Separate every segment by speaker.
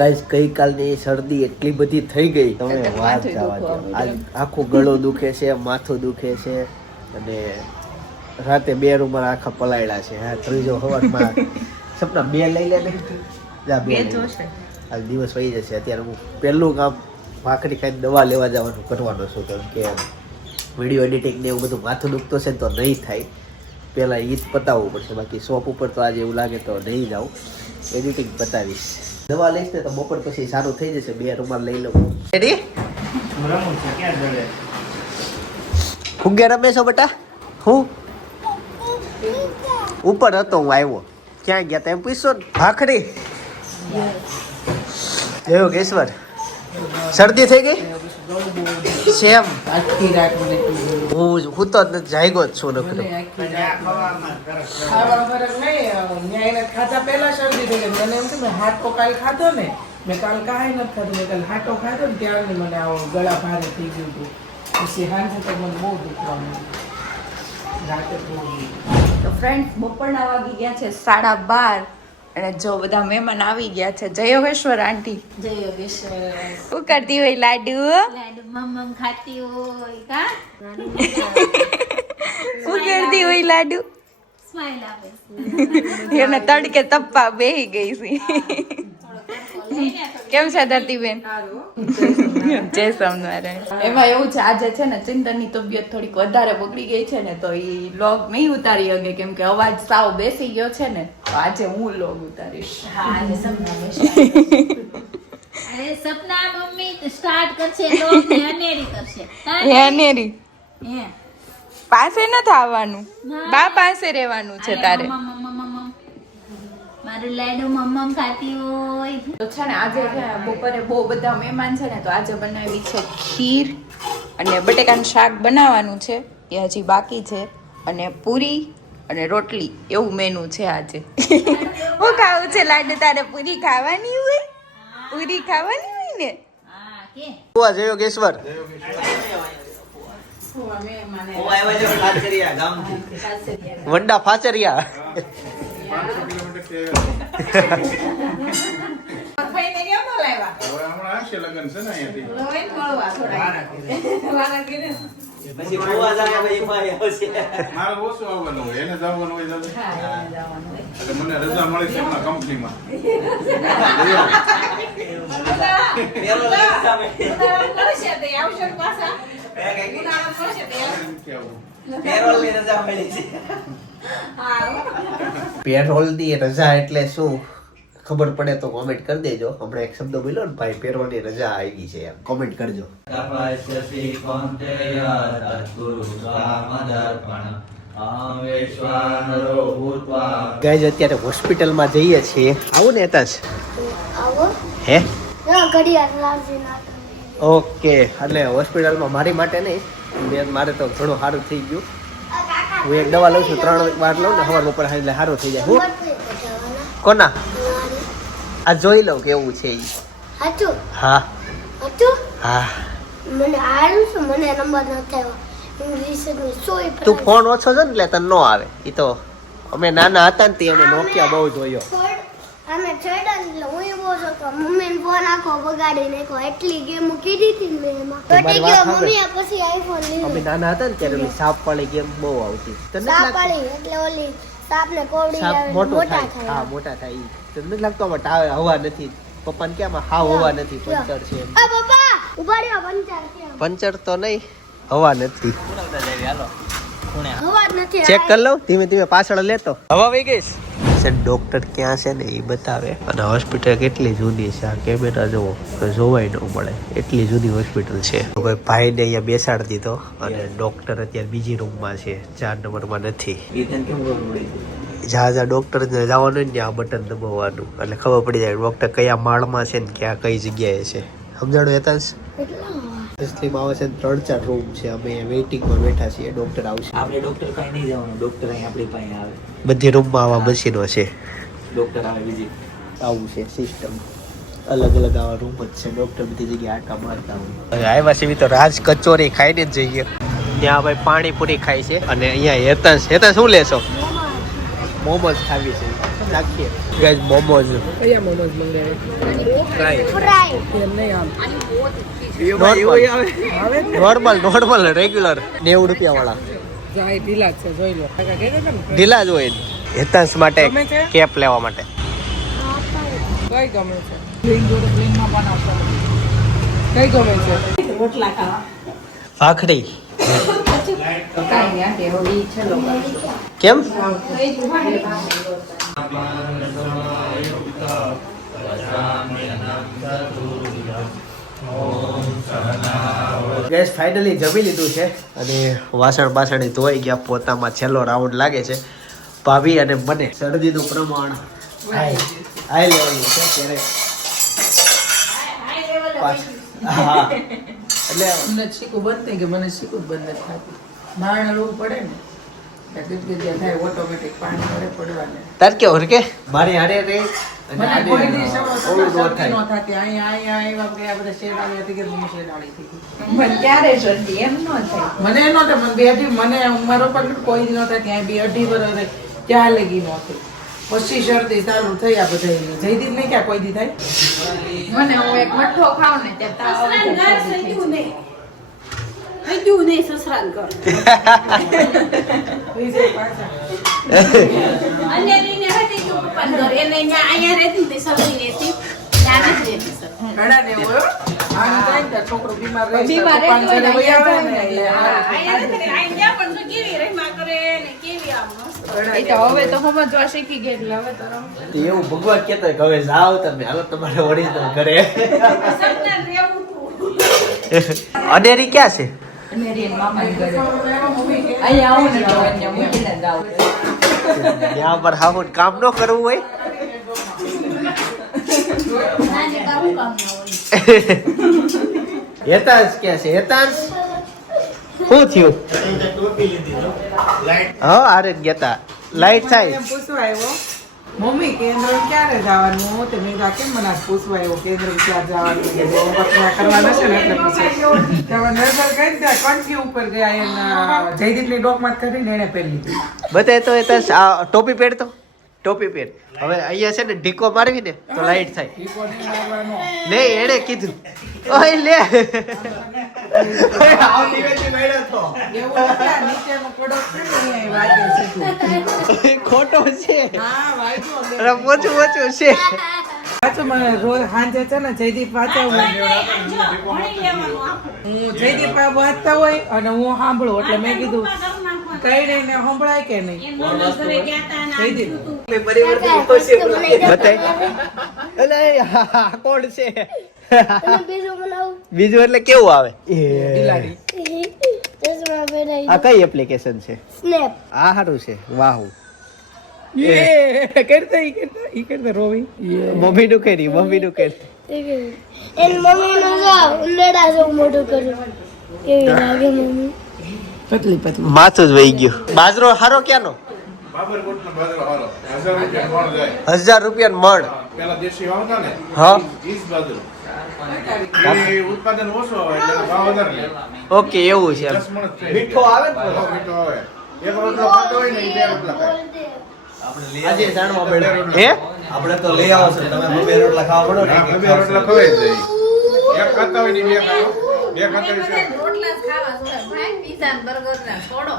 Speaker 1: Guys ગઈકાલની શરદી એટલી બધી થઈ ગઈ. તમે વાત આખો ગળો દુખે છે માથું દુખે છે અને રાતે બે રૂમમાં આખા પલાયડા છે. હા ત્રીજો હવારમાં સપના બે લઈ લે ને. જા બે આજ દિવસ વહી જશે. અત્યારે હું પહેલું કામ ભાખરી ખાઈને દવા લેવા જવાનું કરવાનો છું. કેમ કે વીડિયો એડિટિંગ ને એવું બધું માથું દુખતો છે તો નહીં થાય. પહેલાં એ જ પતાવવું પડશે. બાકી શોપ ઉપર તો આજે એવું લાગે તો નહીં જાઉં. એડિટિંગ પતાવીશ. દવા લઈશ ને તો બપોર પછી સારું થઈ જશે બે રૂમાલ લઈ લઉં. રેડી ફુગ્ગે રમે છો બેટા? હું? ઉપર હતો હું આવ્યો. ક્યાં ગયા તેમ પૂછશો ને? ભાખરી? એવો કેશ્વર શરદી થઈ ગઈ? સેમ.
Speaker 2: આખી રાત મને
Speaker 1: હું હું તો જ જાગ્યો જ છું નકરો.
Speaker 3: ખાધા પહેલા શરદી થઈ ગઈ મને એમ કે મેં હાટો કાલ ખાધો ને મેં કાલ કાંઈ નથી ખાધું. મેં કાલ હાટો ખાધો ને ત્યારની મને આવો ગળા ભારે થઈ ગયું હતું. પછી હાંજે તો મને બહુ દુખવા રાતે બહુ
Speaker 2: તો ફ્રેન્ડ્સ બપોરના વાગી ગયા છે સાડા બાર. અને જો બધા મહેમાન આવી ગયા છે જય યોગેશ્વર આંટી.
Speaker 4: જય યોગેશ્વર.
Speaker 2: શું કરતી હોય લાડુ?
Speaker 4: લાડુ મમ્મ ખાતી હોય કા?
Speaker 2: શું કરતી હોય લાડુ?
Speaker 4: સ્માઈલ આપે
Speaker 2: એને તડકે તપ્પા બેહી ગઈ છે. કેમ છે ધરતીબેન? જય સ્વામિનારાયણ. એમાં એવું છે આજે છે ને ચિંતનની તબિયત થોડીક વધારે બગડી ગઈ છે ને તો એ લોગ નહીં ઉતારી શકે કેમ કે અવાજ સાવ બેસી ગયો છે ને તો આજે હું લોગ ઉતારીશ.
Speaker 4: અરે સપના મમ્મી સ્ટાર્ટ કરશે લોક ને અનેરી કરશે.
Speaker 2: હે. નેરી પાસે નથી આવવાનું બા પાસે રહેવાનું છે તારે.
Speaker 4: મારું લાડુ મમ્મમ ખાતી હોય.
Speaker 2: તો છે ને આજે છે ને બપોરે બહુ બધા મહેમાન છે ને તો આજે બનાવી છે ખીર અને બટેકાનું શાક બનાવવાનું છે. એ હજી બાકી છે. અને પૂરી અને રોટલી એવું મેનુ છે આજે. હું ખાવું છે લાડુ? તારે પૂરી ખાવાની હોય? પૂરી ખાવાની હોય ને?
Speaker 4: હા
Speaker 1: જોવા જય યોગેશ્વર. વંડા ફાચરિયા.
Speaker 5: છે ને મને રજા મળી છે કંપનીમાં
Speaker 3: આવશે પાછા. તે આવશે.
Speaker 5: એમ કે આવું.
Speaker 1: પેરોલની રજા એટલે શું? ખબર પડે તો કોમેન્ટ કરી દેજો. હમણાં એક શબ્દ બોલ્યો ને ભાઈ પેરોલની રજા આવી છે. એમ કોમેન્ટ કરજો. ગાઈઝ અત્યારે હોસ્પિટલમાં જઈએ છીએ. આવું ને એતાજ હે. ઓકે. એટલે હોસ્પિટલમાં મારી માટે નહીં મારે તો ઘણું સારું થઈ ગયું. હું એક દવા લઉં છું ત્રણ વાર લઉં ને સવાર બપોર એટલે સારું થઈ જાય. હું. કોના? આ જોઈ લઉં કેવું છે
Speaker 6: એ
Speaker 1: હા. હા. તું ફોન ઓછો છે ને એટલે તને ન આવે. એ તો અમે નાના હતા ને તે અમે નોકિયા બહુ જોયો.
Speaker 6: અમે ચડ્યા ને એટલે હું એવો જ હતો મમ્મીને ફોન આખો બગાડી નાખ્યો એટલી ગેમ કીધી હતી ને મેં એમાં. તૂટી ગયો મમ્મી પછી આઈફોન
Speaker 1: અમે નાના હતા ને ત્યારે ઓલી સાપ વાળી ગેમ બહુ આવતી. તને
Speaker 6: સાપ? વાળી એટલે ઓલી સાપને કોવડી
Speaker 1: સાપ
Speaker 6: આવે
Speaker 1: મોટા થાય. હા મોટા થાય ઈ. તને નથી લાગતું આમાં હવા નથી? પપ્પાને કેમ હાવ હવા નથી? પંચર છે
Speaker 6: આ પપ્પા ઊભા રહ્યો પંચર કેમ
Speaker 1: પંચર તો નહીં હવા નથી.
Speaker 6: હવા નથી
Speaker 1: ચેક કરી લઉં ધીમે ધીમે પાછળ લેતો. હવા વહી ગઈ છે ડોક્ટર ક્યાં છે ને એ બતાવે. અને હોસ્પિટલ કેટલી જૂની છે? આ કેમેરા જુઓ તો જોવાય ન મળે. એટલી જૂની હોસ્પિટલ છે. તો કોઈ ભાઈને અહીંયા બેસાડી દીધો અને ડોક્ટર અત્યારે બીજી રૂમમાં છે. ચાર નંબરમાં નથી. જ્યાં જ્યાં ડોક્ટર જવાનું હોય ને ત્યાં આ બટન દબાવવાનું. એટલે ખબર પડી જાય ડૉક્ટર કયા માળમાં છે ને ક્યાં કઈ જગ્યાએ છે. સમજાણું હેતાંશ? એસલીમાં આવે છે ત્રણ ચાર રૂમ છે. અમે વેઇટિંગમાં બેઠા છીએ. ડોક્ટર આવશે.
Speaker 7: આપણે ડોક્ટર પાસે નહીં જવાનું. ડોક્ટર અહીં આપણી પાસે આવે.
Speaker 1: બધી રૂમમાં આવા મશીનો છે
Speaker 7: ડોક્ટર આવે બીજી.
Speaker 1: આવું છે સિસ્ટમ અલગ અલગ આવા રૂમ જ છે. ડોક્ટર બધી જગ્યાએ આટા મારતા હોય. આવ્યા છે તો રાજ કચોરી ખાઈને જ જઈએ. ત્યાં ભાઈ પાણીપુરી ખાય છે અને અહીંયા હેતાંશ. હેતાંશ શું લેશો? મોમોઝ ખાવી છે. નાખીએ ગાઈસ મોમોઝ.
Speaker 3: કયા મોમોઝ મંગાવે
Speaker 6: ફ્રાય.
Speaker 3: એમ નહીં આમ.
Speaker 1: નોર્મલ નોર્મલ રેગ્યુલર નેવું રૂપિયા વાળા
Speaker 3: ઢીલા છે જોઈ લો.
Speaker 1: ઢીલા જ હોય. હેતાંશ માટે કેપ લેવા માટે.
Speaker 3: કઈ ગમે છે? પ્લેન જોડે પ્લેનમાં પણ આવતા કઈ ગમે છે? રોટલા ખાવા.
Speaker 1: ભાખરી.
Speaker 2: કાંઈ નહીં આંટી, હવે ઈ છેલ્લો કરશું.
Speaker 1: કેમ? ગેસ ફાઇનલી જમી લીધું છે અને વાસણ બાસણ ધોઈ ગયા. પોતામાં છેલ્લો રાઉન્ડ લાગે છે. ભાભી અને મને શરદીનું પ્રમાણ હાઈ લેવલનું છે ત્યારે હા એટલે
Speaker 3: મને શીખવું બંધ થઈ કે મને શીખવું બંધ નથી થતું. પડે ને.
Speaker 1: તાર કે ઓર કે મારી હારે રે અને
Speaker 3: મને કોઈ
Speaker 1: ઓલું ન થાય.
Speaker 3: ન થતી. અહીંયા અહીંયા આવ્યા ગયા બધા શેડાળી હતી કે હું શેડાળી થઈ ગઈ
Speaker 2: મને ક્યારે શરદી? એમ ન થાય.
Speaker 3: મને નો થાય મને બે મને મારો પણ કોઈ દી નહોતા ત્યાં બે અઢી વર્ષ ત્યાં લગી નહોતી પછી શરદી ચાલુ થઈ આ બધા જયદીપ નહીં ક્યાં કોઈ દી થાય?
Speaker 2: મને હું એક મઠ્ઠો ખાવ ને ત્યાં તાવ આવી જાય, શરદી થઈ જાય.
Speaker 4: થઈ ગયું નહીં સસરાને ઘર.
Speaker 3: થઈ જાય પાછા
Speaker 4: અને એને હતી તું પપ્પાને ઘર. એને અહીંયા- અહીંયા રહેતી તે સસરી રહેતી. ત્યાં નથી રહેતી સર.
Speaker 3: ઘણા ને એવું આને જાય ને છોકરો બીમાર રહે
Speaker 2: બીમાર
Speaker 3: પપ્પાને
Speaker 2: રહેતો હોય
Speaker 3: ઘરે
Speaker 2: ને અહીંયા
Speaker 3: ને
Speaker 2: જાય
Speaker 3: એટલે
Speaker 2: ને.
Speaker 3: આ
Speaker 4: અહીંયા નથી રહેતી. અહીંયા પણ તો કેવી રમ્યા કરે ને કેવી આમ મસ્ત.
Speaker 2: એ તો હવે તો સમજવા શીખી ગયા એટલે હવે તો
Speaker 1: એવું ભગવાન કહેતો કે હવે જાઓ તમે હાલો તમારે ઓરિજિનલ ઘરે. અનેરી ક્યાં છે
Speaker 2: અને રીન મામાની ઘરે. અહીંયા આવું ને તો એને મૂકીને જ આવું.
Speaker 1: ત્યાં પર હાહુન કામ ન કરવું હોય
Speaker 4: નાની કામ કામ ના હોય.
Speaker 1: હેતાંશ ક્યાં છે હેતાંશ શું થયું હા આરે ગયા લાઈટ થાય
Speaker 3: એમ પૂછવા આવ્યો મમ્મી કેન્દ્ર ક્યારે જવાનું? તે મેં કીધું, કેમ મને પૂછવા એવું કેન્દ્ર ક્યાં જવાનું કરવાના છે ને એટલે પૂછે. ત્યારે નજર કઈ ત્યાં કંઠી ઉપર ગયા એના જયદીપની ડોકમાં કરીને એને પહેરી
Speaker 1: બતાય તો એ આ ટોપી પહેરતો? ટોપી પહેર. હવે અહીંયા છે ને ઢીકો મારવી ને તો લાઈટ થાય.
Speaker 3: નહીં
Speaker 1: લે એણે કીધું. ઓય લે. ખોટો છે.
Speaker 3: હા,
Speaker 1: ઓછું મોચું છે.
Speaker 3: પાછું મને રોજ સાંજે છે ને જયદીપ
Speaker 4: આખું.
Speaker 3: હું જયદીપ વાંચતા હોય અને હું સાંભળું એટલે મેં કીધું
Speaker 4: ઘર નહીં
Speaker 3: કઈ સંભળાય કે નહીં?
Speaker 4: ને
Speaker 3: જયદીપ.
Speaker 6: બીજું
Speaker 1: એટલે કેવું આવે? આ કઈ એપ્લિકેશન છે?
Speaker 6: સ્નેપ
Speaker 1: આ સારું છે વાહ.
Speaker 3: કરતા ઈ કરતા ઈ કરતા રોવી
Speaker 1: મમ્મી નું કરી મમ્મી નું કરી
Speaker 6: એન મમ્મી નું જો ઉંદરડા જો મોટું કર્યું કેવી લાગે મમ્મી
Speaker 3: પતલી પતલી
Speaker 1: માથું જ વહી ગયું બાજરો હારો ક્યાંનો.
Speaker 5: હજાર રૂપિયા મણ જાય.
Speaker 1: હજાર રૂપિયા મણ
Speaker 5: પેલા દેશી વાવતા ને
Speaker 1: હા.
Speaker 5: બાજરો. ઉત્પાદન ઓછું આવે એટલે ભાવ વધારે
Speaker 1: ઓકે એવું છે. મીઠો આવે ને
Speaker 5: મીઠો આવે. એક રોટલો ખાતો હોય ને બે રોટલા ખાય.
Speaker 1: આજે જાણવા મળ્યું હે
Speaker 7: આપણે તો લઈ આવો છો તમે બબે રોટલા ખાવા પડો
Speaker 5: બે રોટલા ખવાય જાય. એક ખાતા હોય ને બે ખાય. બે ખાતા હોય
Speaker 4: રોટલા ખાવા જોડે. ભાઈ, પીઝા બર્ગર ને છોડો.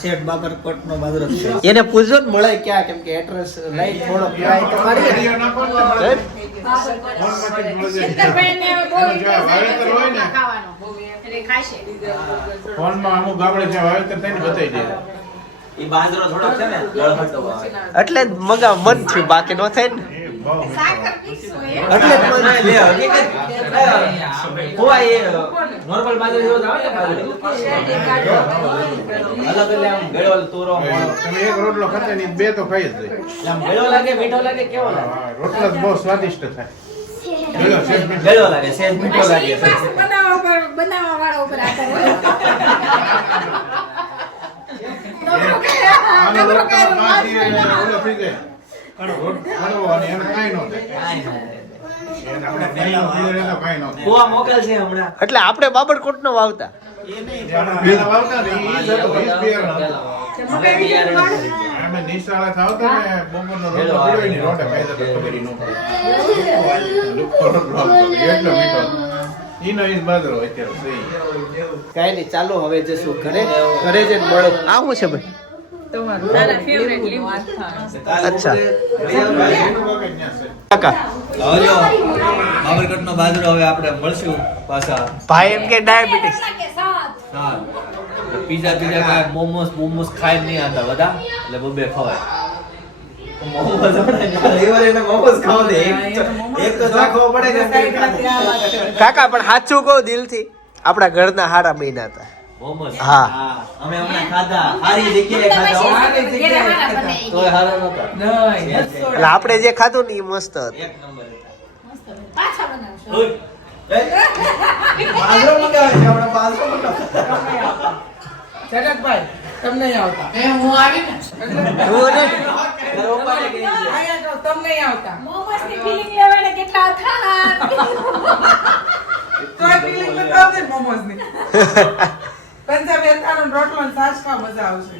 Speaker 7: શેઠ બાબરકોટ નો બાજરો છે
Speaker 1: એને પૂછો ને મળે ક્યાં કેમ કે એડ્રેસ લઈ થોડો ટ્રાય તો કરીએ ને.
Speaker 5: વીડિયો નાખો ને તમારે.
Speaker 1: હે?
Speaker 5: ફોનમાંથી જ મળી જાય.
Speaker 4: શેતરભાઈને બહુ
Speaker 5: એનો જે વાવેતર હોય ને,
Speaker 4: ખાવાનો. એટલે ખાશે.
Speaker 5: ફોનમાં અમુક ગામડે જે વાવેતર તો ને બતાવી દે.
Speaker 1: એટલે જ મગા મન થયું બાકી નો થાય ને. એટલે જ મન થયું.
Speaker 5: બે તો ખાઈ જ જાય.
Speaker 7: એટલે આમ ગળો લાગે મીઠો લાગે કેવો લાગે?
Speaker 5: રોટલા બહુ સ્વાદિષ્ટ થાય. ગળ્યો છે જ મીઠો.
Speaker 7: ગળો લાગે સેજ મીઠો લાગે.
Speaker 4: બનાવવા પર- ઉપર આધાર હોય.
Speaker 5: એટલે
Speaker 1: આપણે બાબરકોટ નો વાવતા
Speaker 5: કઈ આપણે પહેલા વાવતા ને ઈ જ હતું, ઈ જ બિયારણ હતું.
Speaker 7: હવે બિયારણ
Speaker 5: અમે નિશાળે થાવ તો ને બપોરનો રોટલો
Speaker 7: હેલો,
Speaker 5: પડ્યો એની રોટે ખાઈ જતા ખબર ય ન પડે. લુખ્ખો રોટલો હતો. એટલો મીઠો હતો. ઈનો ઈજ બાજરો અત્યારે સહી.
Speaker 1: કાંઈ નહીં ચાલો હવે જશું ઘરે ઘરે જઈને મળો આવું છે ભાઈ અચ્છા. કાકા.
Speaker 7: હવે બાજરો હવે આપણે મળશું પાછા.
Speaker 1: ભાઈ એમ કે diabetes
Speaker 7: pizza pizza momos momos ખાય નહીં આતા બધા. એટલે બબે ખવાય. મોમોસ આપણે રવિવારે એને મોમોસ ખાવા દે. એક એક તો ચાખવો પડે કે.
Speaker 1: કાકા પણ સાચું કહું દિલથી આપણા ઘરના હારા મહિના હતા. હા.
Speaker 7: અમે હમણાં ખાધા. સારી જગ્યાએ ખાધા.
Speaker 3: સારી જગ્યાએ.
Speaker 7: તોય હારો નતો
Speaker 3: નહીં,
Speaker 1: એટલે આપણે જે ખાધું ને એ મસ્ત હતું.
Speaker 7: એક નંબર.
Speaker 4: પાછા બનાવશો?
Speaker 3: તમને
Speaker 1: ને
Speaker 3: તમને આવતા.
Speaker 4: લેવાને કેટલા
Speaker 3: બતાવજે ને મોમોસની. પંજાબી અથાણું ને રોટલો ને છાશ ખાવ મજા આવશે.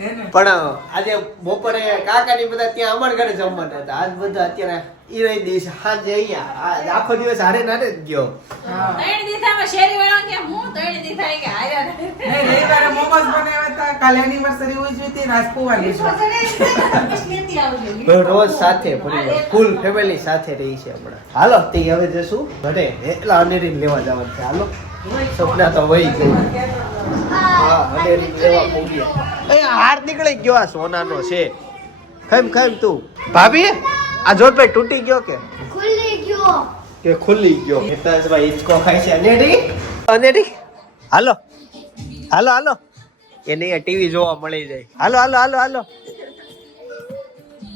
Speaker 3: હે ને?
Speaker 1: પણ આજે બપોરે કાકા ની બધા ત્યાં અમારા ઘરે જમવાના હતા. આજ બધા અત્યારે ઈ રહી દિવસ સાંજે અહીંયા. આખો દિવસ હારે નારે જ ગયો.
Speaker 4: ત્રણ દીધામાં શેરી વાળા કે હું ત્રણ દીધા કે હાર્યા
Speaker 3: નહીં, રવિવારે મોમોસ બનાવ્યા હતા. કાલે એનિવર્સરી ઉજવી હતી ને આજ કુવાની છે.
Speaker 4: લેતી આવજો.
Speaker 1: રોજ સાથે પરિવાર ફૂલ ફેમિલી સાથે રહી છે હમણાં. હાલો તે હવે જશું. ઘરે એટલા અનેરી લેવા જવાનું છે. હાલો. સપના તો વહી ગઈ. એ હાર નીકળી ગયો આ સોનાનો છે. કેમ ખાઈમ તું. ભાભી આ જોતભાઈ તૂટી ગયો કે?
Speaker 6: ખુલ્લી ગયો.
Speaker 1: કે ખુલ્લી ગયો. હિતાંશભાઈ હિચકો ખાય છે. અનેરી? અનેરી? હાલો. હાલો હાલો. એને આ ટીવી જોવા મળી જાય. હાલો હાલો હાલો હાલો.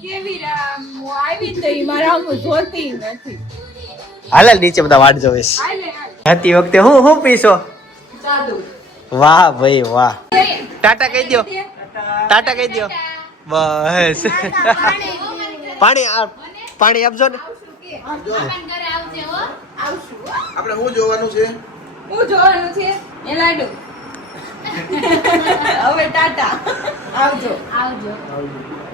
Speaker 2: કેવી રામ? હું આવી જ મારા હું જોતી નથી.
Speaker 1: હાલે નીચે બધા વાટ જોઈશ
Speaker 2: હાલે હાલે.
Speaker 1: જતી વખતે હું હું પીશો?
Speaker 2: સાદું
Speaker 1: વાહ ભાઈ વાહ. ટાટા કહી દો ટાટા કહી દો બસ. પાણી આ પાણી આપજો ને.
Speaker 5: આપણે શું જોવાનું છે?
Speaker 2: હું જોવાનું છે? એ લાડુ. હવે ટાટા. આવજો.
Speaker 4: આવજો.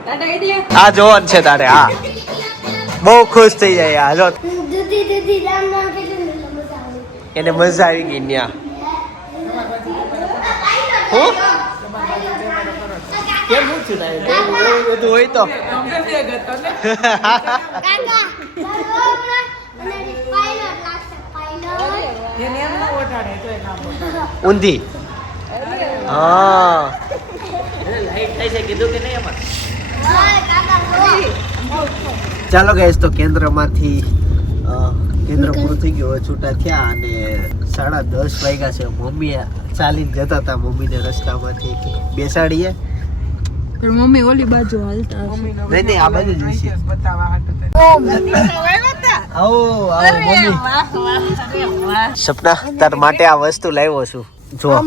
Speaker 2: ટાટા કહી દે
Speaker 1: આ જોવાનું છે તારે હા. બહુ ખુશ થઈ જાય આ જો. એને મજા આવી ગઈ ન્યા. હું? કેમ શું તારે? બધું હોય તો.
Speaker 3: એમ.
Speaker 1: ઊંધી. હા. ચાલો ગાઈસ તો કેન્દ્રમાંથી કેન્દ્ર પૂરું થઈ ગયું હવે છૂટા થયા અને સાડા દસ વાગ્યા છે. મમ્મી ચાલીને જતા હતા મમ્મીને રસ્તામાંથી બેસાડીએ.
Speaker 2: પણ મમ્મી ઓલી બાજુ હાલતા
Speaker 1: નહીં, નહીં, આ બાજુ જ છે. સપના તાર માટે આ વસ્તુ લાવ્યો છું. જો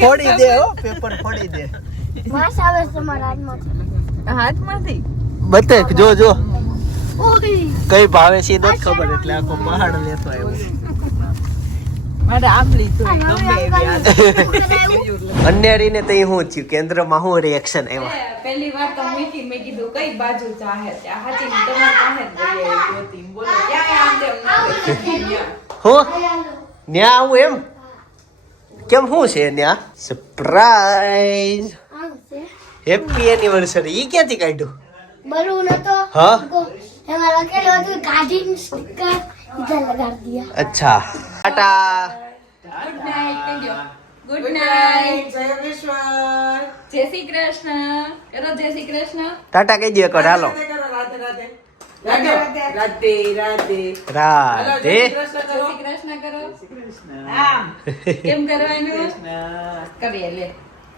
Speaker 1: ફોડી દે હો પેપર ફોડી દે.
Speaker 6: માસ આવે
Speaker 2: હાથમાંથી.
Speaker 1: જો જો. કઈ ભાવે છે નથી ખબર એટલે આખો પહાડ લેતો આવ્યો
Speaker 2: મારે આંબલી તો
Speaker 1: અન્યારીને શું થયું કેન્દ્રમાં શું રિએક્શન આવ્યા
Speaker 2: પહેલી વાર તો મૂકી મેં કીધું કઈ બાજુ ચાહે ત્યાં? હાચી ને તમારે પાસે જ ગઈ બોલો ક્યાંય આમ તેમ ન ગઈ. ત્યાં.
Speaker 1: હું ન્યા આવું એમ? કેમ શું છે ન્યા? સરપ્રાઈઝ હેપી એનિવર્સરી ઈ ક્યાંથી કાઢ્યું? હા?
Speaker 6: એમાં લખેલું હતું સ્ટીકર ઇધર લગાડી દિયા
Speaker 1: અચ્છા ટાટા
Speaker 2: ગુડ નાઇટ કહી દો ગુડ નાઇટ
Speaker 3: જય વિશ્વર
Speaker 2: જય શ્રી કૃષ્ણ કરો જય શ્રી કૃષ્ણ
Speaker 1: ટાટા કહી દે કરો. હાલો
Speaker 3: રાધે રાધે રાધે
Speaker 2: જય શ્રી કૃષ્ણ કરો આમ કેમ કરવાનું કરીએ લે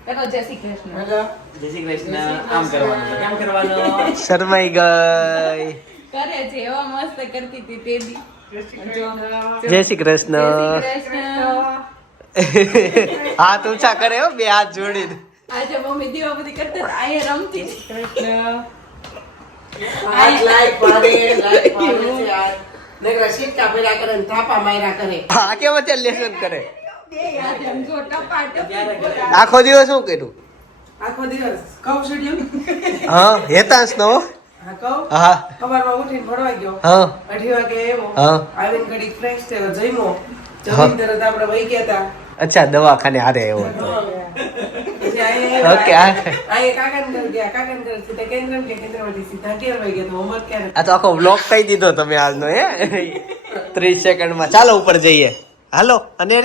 Speaker 2: કરો જય શ્રી કૃષ્ણ
Speaker 7: જય શ્રી કૃષ્ણ આમ કરવાનું છે. કરવાનું
Speaker 1: શરમાઈ ગઈ
Speaker 2: કરે છે એવા મસ્ત કરતી હતી તે દી.
Speaker 1: જય શ્રી કૃષ્ણ. હાથ ઊંચા કરે હો બે હાથ જોડીને.
Speaker 2: આજે મમ્મી દીવાબત્તી કરતા હતા, અહીંયા રમતી. કૃષ્ણ.
Speaker 3: હાથ લાઈક પાડે લાઈક પાડે છે આ નકરા સિક્કા ભર્યા કરે ને થાપા માર્યા કરે.
Speaker 1: હા કેમ અત્યારે લેસન કરે? આખો દિવસ શું કર્યું?
Speaker 3: આખો દિવસ કઉ
Speaker 1: હા હેતાશ નો
Speaker 3: સવારમાં ઉઠીને ભણવા ગયો. અઢી વાગે આવ્યો. આવીને ઘડીક ફ્રેશ થયો જમ્યો. જમીને તરત આપણે વહી ગયા હતા.
Speaker 1: અચ્છા દવાખાને હારે એવો હતો. ઓકે આ
Speaker 3: તો
Speaker 1: આખો બ્લોક કહી દીધો તમે આજનો હે? ત્રીસ સેકન્ડમાં ચાલો ઉપર જઈએ. હાલો અને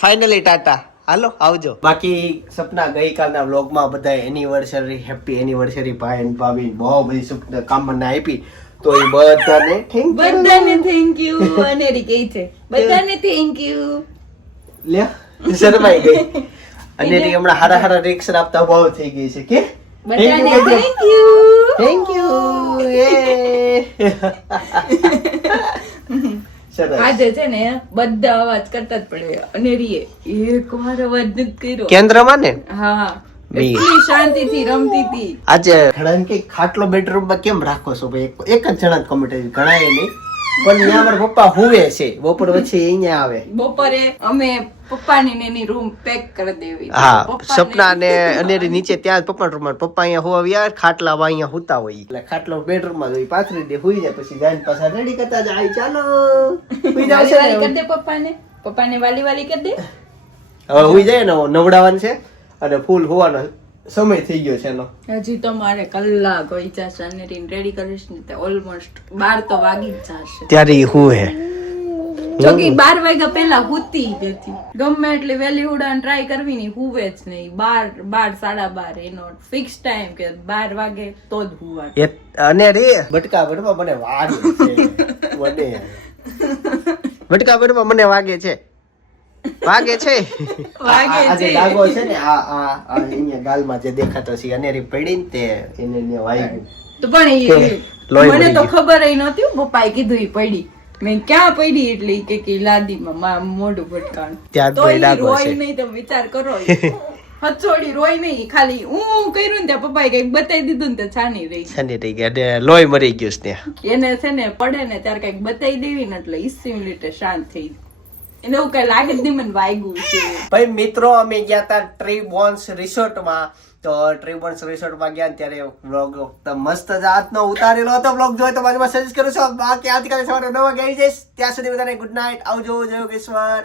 Speaker 1: ફાઇનલી ટાટા. હાલો આવજો. બાકી સપના ગઈકાલના વ્લોગમાં બધા એનિવર્સરી હેપી એનિવર્સરી ભાઈ અને ભાભી બહુ બધી સપના કામના આપી. તો એ બધાને થેન્ક
Speaker 2: બધાને થેન્ક યુ અનેરી કહી છે. બધાને થેન્ક યુ
Speaker 1: લે શરમાઈ ગઈ. અને રી હમણાં હારા હારા રિએક્શન આપતા બહુ થઈ ગઈ છે કે?
Speaker 2: બધાને થેન્ક યુ
Speaker 1: થેન્ક યુ સરસ
Speaker 2: આજે છે ને બધા અવાજ કરતા જ પડે. અનેરીએ એક વાર અવાજ નથી કર્યો.
Speaker 1: કેન્દ્રમાં ને?
Speaker 2: હા. શાંતિથી રમતી હતી.
Speaker 1: આજે ઘણા કે ખાટલો બેડરૂમમાં કેમ રાખો છો ભાઈ? એક- જ જણા કમેન્ટ ઘણા એ નહીં. પણ મારા પપ્પા હુવે છે. બપોર પછી અહીંયા આવે.
Speaker 2: બપોરે અમે પપ્પાની ને એની રૂમ પેક કરી દેવી.
Speaker 1: હા સપના ને અનેરી નીચે ત્યાં પપ્પા રૂમ પપ્પા અહીંયા હોવા આવ્યા ખાટલામાં અહીંયા હુતા હોય. એટલે ખાટલો બેડરૂમમાં જોઈ પાથરી દે હુઈ જાય પછી જાય પાછા રેડી કરતા જાય. ચાલો. હુઈ જાવ
Speaker 2: વાલી વાલી
Speaker 1: છે
Speaker 2: કરી દે પપ્પાને. પપ્પાને વાલી વાલી કરી દે.
Speaker 1: હવે હુઈ જાય ને નવડાવવાનું છે. અને ફૂલ હોવાનો સમય થઈ ગયો છે એનો.
Speaker 2: હજી તો મારે કલાક હોય જશે અનેરીને રેડી કરીશ ને તે ઓલમોસ્ટ બાર તો વાગી જ જશે.
Speaker 1: ત્યારે હું હે
Speaker 2: જો કે બાર વાગ્યા પહેલા હુતી જ ગમે એટલે વહેલી ઉડાન ટ્રાય કરવી નહીં હુવે જ નહીં. બાર બાર સાડા બાર એનો ફિક્સ ટાઈમ કે બાર વાગે તો જ
Speaker 1: હુવા અને રે. બટકા ભરવા મને વાગે છે. મને બટકા મને વાગે છે. વાગે છે.
Speaker 2: વાગે છે.
Speaker 1: ડાઘો છે ને આ આ અહીંયા ગાલમાં જે દેખાતો છે અને રી પડી ને તે એને ને વાગ્યું
Speaker 2: તો પણ મને તો ખબર ય નહોતી પપ્પાએ કીધું એ પડી. મેં ક્યાં પડી એટલે કે કે લાદીમાં મોઢું ભટકાણ.
Speaker 1: ત્યાં
Speaker 2: તો ઈ રોય નહીં તમે વિચાર કરો હચોડી રોય નહીં ખાલી હું કર્યું ને ત્યાં પપ્પાએ કંઈક બતાવી દીધું ને ત્યાં છાની રહી
Speaker 1: છાની રહી ગયા અને લોહી મરી ગયું છે ત્યાં.
Speaker 2: એને છે ને પડે ને ત્યારે કંઈક બતાવી દેવી ને એટલે ઈસી મિનિટે શાંત થઈ એને એવું કઈ લાગે જ નહીં મને વાગ્યું છે.
Speaker 1: ભાઈ મિત્રો અમે ગયા હતા ટ્રી બોન્સ રિસોર્ટમાં તો ટ્રી બોન્સ રિસોર્ટમાં ગયા ત્યારે વ્લોગ મસ્ત જાતનો ઉતારેલો હતો બ્લોગ જોયો તો બાજુમાં સજેસ્ટ કરું છું. બાકી આજકાલ સવારે નવા ગઈ જઈશ. ત્યાં સુધી બધાને ગુડ નાઇટ આવજો. જય યોગેશ્વર.